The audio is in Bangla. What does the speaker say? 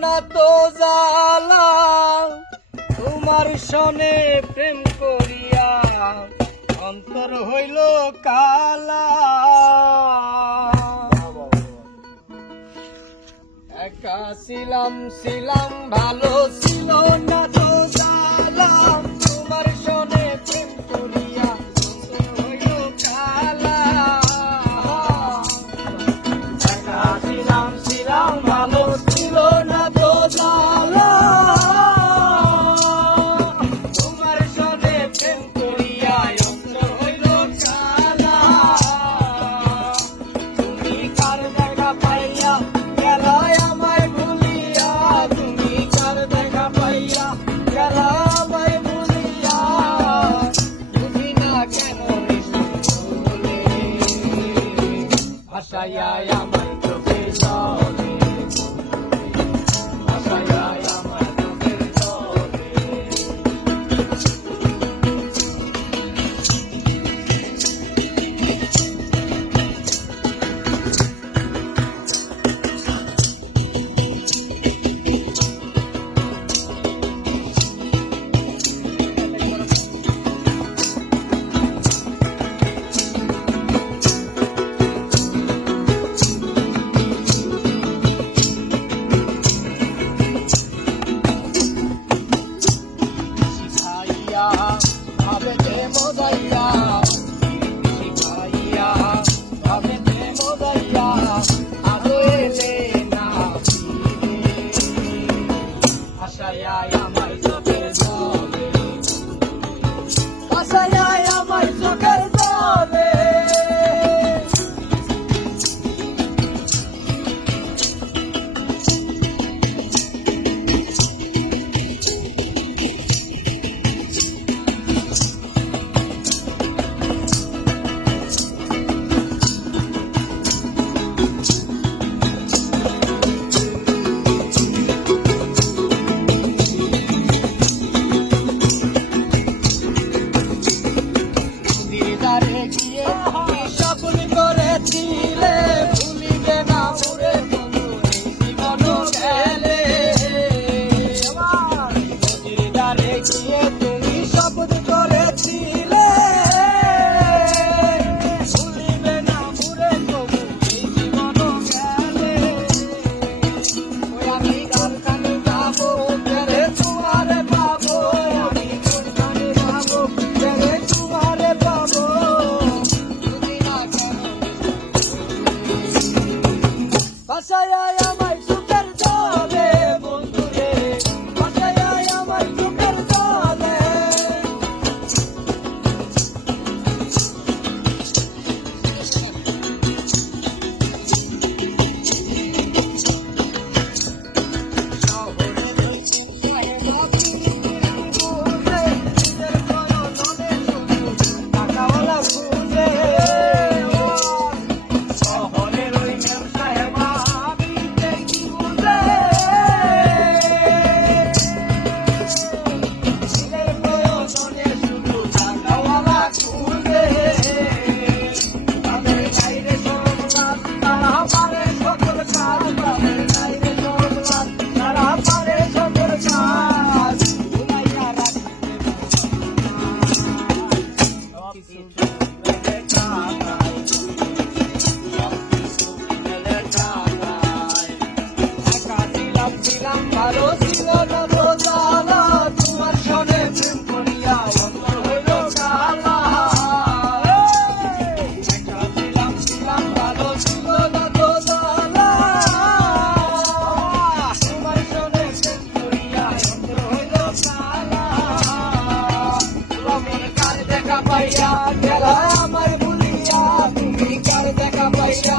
না তো জ্বালা তোমার সনে প্রেম করিয়া অন্তর হইল কালা। একা ছিলাম ভালো ছিল না তো জ্বালা তোমার সনে প্রেম করিয়া অন্তর হইল কালা। একা ছিলাম ভালো ছিল না তো জ্বালা তোমার সনে প্রেম করিয়া অন্তর হইল কালা। তুমি কার দেখা পাইয়া গেলায় আমায় ভুলিয়া, তুমি কার দেখা পাইয়া গেলায় আমায় ভুলিয়া, বুঝি না কেন বলে ভাসাইয়া আমায় চোখে জলে, ভাসাইয়া আমায় চোখের জলে। ভাবে দে মোদাইয়া শিখাইয়া, ভাবে দে মোদাইয়া আলো এলে না ফিরে, ভাসাইয়া আমায় চোখের জলে, ভাসাইয়া আমায় চোখের জলে। দিদারে গিয়ে কি স্বপ্ন করেছিলে, ভুলিবে না মোরে বন্ধু এই জীবন গেলে। দিদারে গিয়ে তুমি স্বপ্ন করেছিলে, ভুলিবে না মোরে বন্ধু এই জীবন গেলে। ওই আমি কারখানে যাবো ফেরে তোমারে পাবো, আমি কারখানে যাবো ফেরে তোমারে পাবো, বুঝি না কেন ভাসাইয়া আমায় চোখের জলে বন্ধুরে, ভাসাইয়া আমায় চোখের জলে। ভালো ছিল না তো জ্বালা তোমার সনে প্রেম করিয়া অন্তর হইল কালা। ছিলাম ভালো ছিল না তো জ্বালা তোমার সনে প্রেম করিয়া অন্তর হইল কালা। তুমি কার দেখা পাইয়া গেলা আমায় ভুলিয়া, তুমি কার দেখা পাইয়া